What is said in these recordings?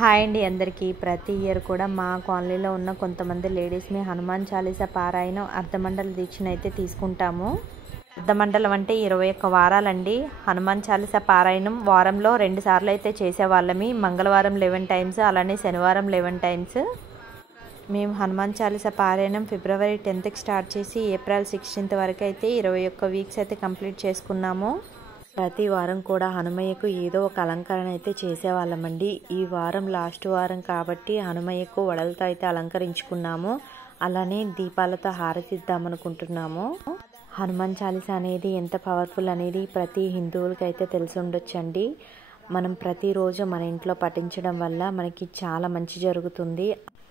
Hi అండి అందరికీ. ప్రతి ఇయర్ కూడా మా కాలనీలో ఉన్న కొంతమంది లేడీస్ని హనుమాన్ చాలీసా పారాయణం అర్ధమండల దీక్షను అయితే తీసుకుంటాము. అర్ధమండలం అంటే 21 వారాలండి. హనుమాన్ చాలీసా పారాయణం వారంలో 2 సార్లు అయితే చేసేవాళ్ళమి. మంగళవారం 11 టైమ్స్, అలానే శనివారం 11 టైమ్స్. మేము హనుమాన్ చాలీసా పారాయణం ఫిబ్రవరి 10th స్టార్ట్ చేసి ఏప్రిల్ 16th వరకు అయితే 21 వీక్స్ అయితే కంప్లీట్ చేసుకున్నాము. ప్రతి వారం కూడా హనుమయ్యకు ఏదో ఒక అలంకరణ అయితే చేసేవాళ్ళమండి. ఈ వారం లాస్ట్ వారం కాబట్టి హనుమయ్యకు వడలతో అయితే అలంకరించుకున్నాము. అలానే దీపాలతో హారతిద్దామనుకుంటున్నాము. హనుమాన్ చాలీసా అనేది ఎంత పవర్ఫుల్ అనేది ప్రతి హిందువులకి అయితే తెలిసి ఉండొచ్చండి. మనం ప్రతిరోజు మన ఇంట్లో పఠించడం వల్ల మనకి చాలా మంచి జరుగుతుంది.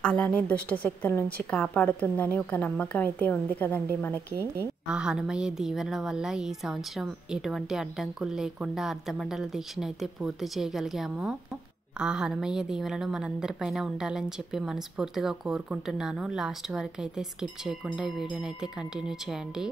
అలానే దుష్ట శక్తుల నుంచి కాపాడుతుందని ఒక నమ్మకం అయితే ఉంది కదండి మనకి. ఆ హనుమయ్య దీవెనల వల్ల ఈ సంవత్సరం ఎటువంటి అడ్డంకులు లేకుండా అర్ధమండల దీక్షను అయితే పూర్తి చేయగలిగాము. ఆ హనుమయ్య దీవెనలు మనందరిపైన ఉండాలని చెప్పి మనస్ఫూర్తిగా కోరుకుంటున్నాను. లాస్ట్ వరకు అయితే స్కిప్ చేయకుండా ఈ వీడియోని అయితే కంటిన్యూ చేయండి.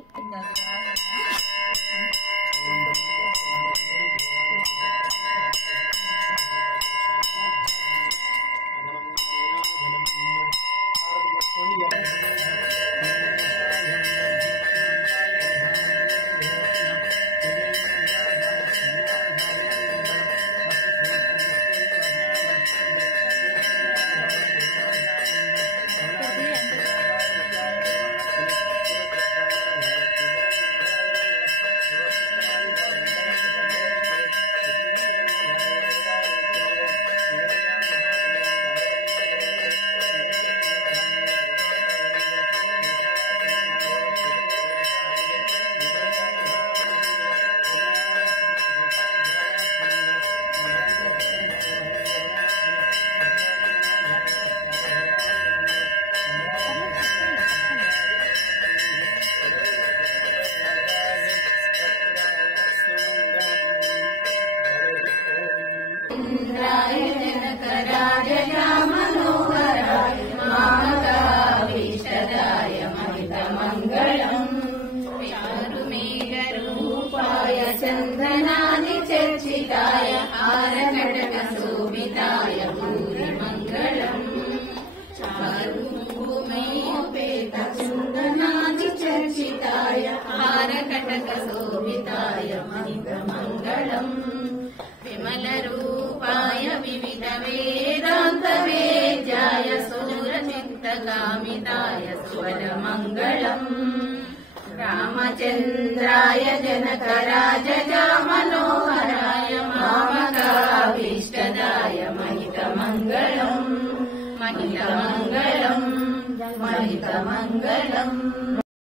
చందనాని చర్చితాయ ఆరకటక శోభితాయ భూరి మంగళం చారుమేపేత చందనాని చర్చితాయ ఆరకటక శోభితాయ మహిత మంగళం విమల రూపాయ వివిధ వేదాంత వేద్యాయ సూరచిత్తకామితాయ స్వర మంగళం రామచంద్రాయ జనకరాజా మనోహరాయ మామకాభీష్టదాయ మహిత మంగళం మహిత మంగళం మహిత మంగళం.